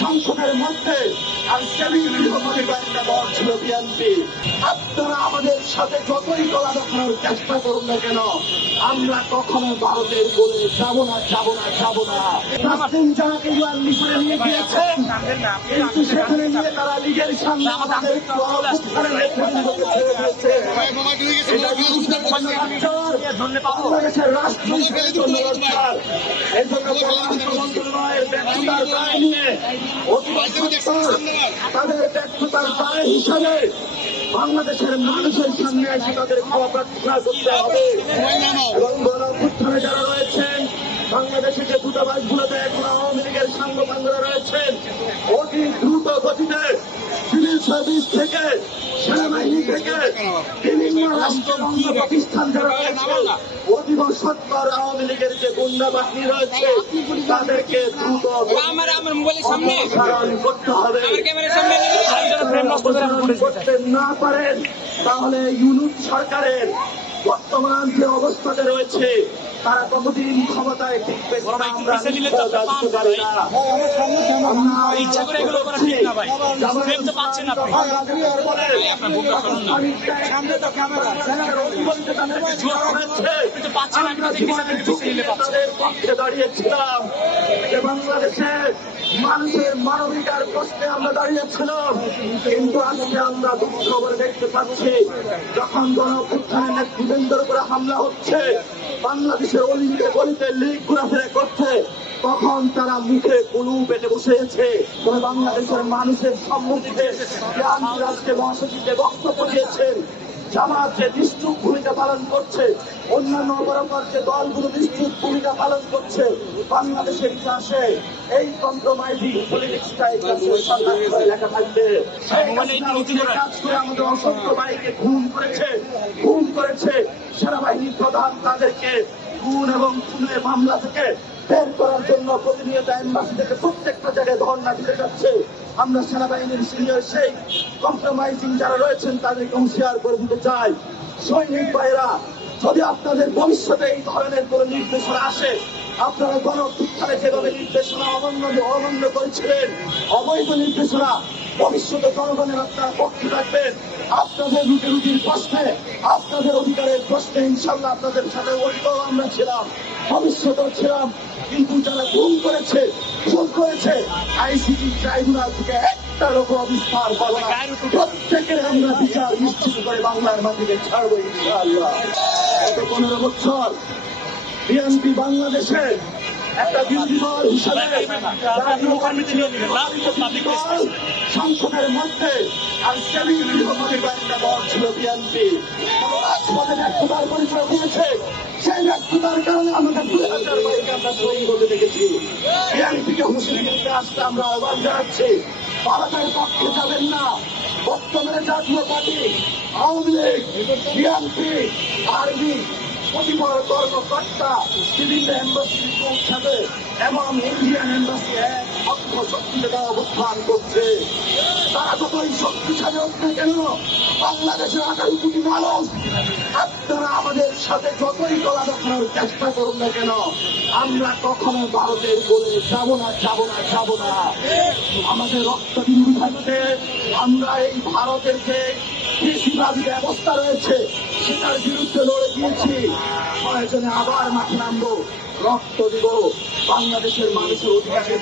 সংসদের মধ্যে ছিল বিএনপি। আপনারা আমাদের সাথে যতই গলা দেখানোর চেষ্টা করুন না কেন, আমরা কখনো ভারতের বলে যাবো না, যাবো না, যাবো না। যাকে মিশরে নিয়ে গিয়েছেন, কিন্তু সেখানে নিয়ে তারা লিগের সামনে আমাদের বাংলাদেশের রাষ্ট্রের জন্য এই জন্য পররাষ্ট্র মন্ত্রণালয়ের ব্যর্থতার দায় নিয়ে তাদের ব্যর্থতার দায় হিসাবে বাংলাদেশের মানুষের সামনে এসে তাদের ক্ষমা প্রার্থনা করতে হবে। এবং গণঅভ্যুত্থানে যারা রয়েছেন, বাংলাদেশে যে দূতাবাসগুলোতে এখন আওয়ামী লীগের সাংবাদিকরা রয়েছেন, অতি দ্রুত গতিতে সিভিল সার্ভিস থেকে, সেনাবাহিনী থেকে, বিভিন্ন রাষ্ট্রবন্ধ প্রতিষ্ঠান যারা রয়েছে, অতীব সত্তর আওয়ামী লীগের যে গুন্ডা বাহিনী রয়েছে, তাদেরকে দ্রুত অপসারণ করতে হবে। করতে না পারেন তাহলে ইউনুস সরকারের বর্তমান যে অবস্থাতে রয়েছে, তারা কতদিন ক্ষমতায় টিকবে দাঁড়িয়েছিলাম যে বাংলাদেশের মানুষের মানবিকার প্রশ্নে আমরা দাঁড়িয়েছিলাম। কিন্তু আজকে আমরা দুঃখ খবর দেখতে পাচ্ছি, যখন গণঅভ্যুত্থানের নেতৃবৃন্দের উপরে হামলা হচ্ছে, বাংলাদেশের অলিতে গলিতে লীগ ঘোরাফেরা করছে, তখন তারা মুখে কুলু পেটে বসেছে। তবে বাংলাদেশের মানুষের সম্মুখে আন্তর্জাতিক মহাসচিবকে বক্তব্য দিয়েছেন, জামাত যে নিশ্চুপ ভূমিকা পালন করছে, অন্যান্য অপরাপর যে দলগুলো নিশ্চুপ ভূমিকা পালন করছে, বাংলাদেশের ইতিহাসে এই কম্প্রোমাইজিং পলিটিক্সটাই লেখা থাকবে। কাজ করে আমাদের অসংখ্য ভাইকে খুন করেছে সেনাবাহিনী প্রধান, তাদেরকে খুন এবং খুনের মামলা থেকে বের করার জন্য প্রতিনিয়ত এম্বাসি থেকে প্রত্যেকটা জায়গায় ধর্ণা দিতে যাচ্ছে। আমরা সেনাবাহিনীর সিনিয়র সেই কম্প্রোমাইজিং যারা রয়েছেন তাদেরকে হুঁশিয়ার করে দিতে চাই, সৈনিক ভাইরা, যদি আপনাদের ভবিষ্যতে এই ধরনের কোন নির্দেশনা আসে, আপনারা গণঅভ্যুত্থানে যেভাবে নির্দেশনা অমান্য করেছিলেন, অবৈধ নির্দেশনা, ভবিষ্যতে জনগণের আপনারা পক্ষে থাকবেন। আপনাদের রুটির প্রশ্নে, আপনাদের অধিকারের প্রশ্নে ইনশাল্লাহ আপনাদের সাথে অতীতও আমরা ছিলাম, ভবিষ্যতেও ছিলাম। কিন্তু যারা খুন করেছে আইসিটি ট্রাইব্যুনাল থেকে একটা লোক বিস্তার করবো না, প্রত্যেকের আমরা বিচার নিশ্চিত করে বাংলার মাটিকে ছাড়বো ইনশাআল্লাহ। গত 15 বছর বিএনপি বাংলাদেশে একটা বিরোধী দল হিসাবে সংসদের মধ্যে দল ছিল বিএনপি, রাজপথে ব্যর্থতার পরিচয় দিয়েছে। সেই ব্যর্থতার কারণে আমাদের 2000 বাড়িকে আমরা তৈরি করতে দেখেছি। বিএনপিকে হুঁশিয়ারি দিতে আসতে আমরা আহ্বান জানাচ্ছি, ভারতের পক্ষে যাবেন না। বর্তমানে জাতীয় party, Awami League, BNP, army, কতিপয় কর্মকর্তা বিভিন্ন এম্বাসির পৌঁছাবে এবং ইন্ডিয়ান এম্বাসি শক্তিতে অবস্থান করছে। তারা যতই শক্তিশালী হোক না কেন, বাংলাদেশের 18 কোটি মানুষ, আপনারা আমাদের সাথে যতই গলা দেখানোর চেষ্টা করুন না কেন, আমরা কখনো ভারতের বলে যাবো না, যাবো না, যাবো না। আমাদের রক্তবিন্দু থাকতে আমরা এই ভারতের যে কৃষিবাদী ব্যবস্থা রয়েছে সেটার বিরুদ্ধে লড়ে গিয়েছি। প্রয়োজনে আবার মাঠে নামবো, রক্ত দিব, বাংলাদেশের মানুষের অধিকারের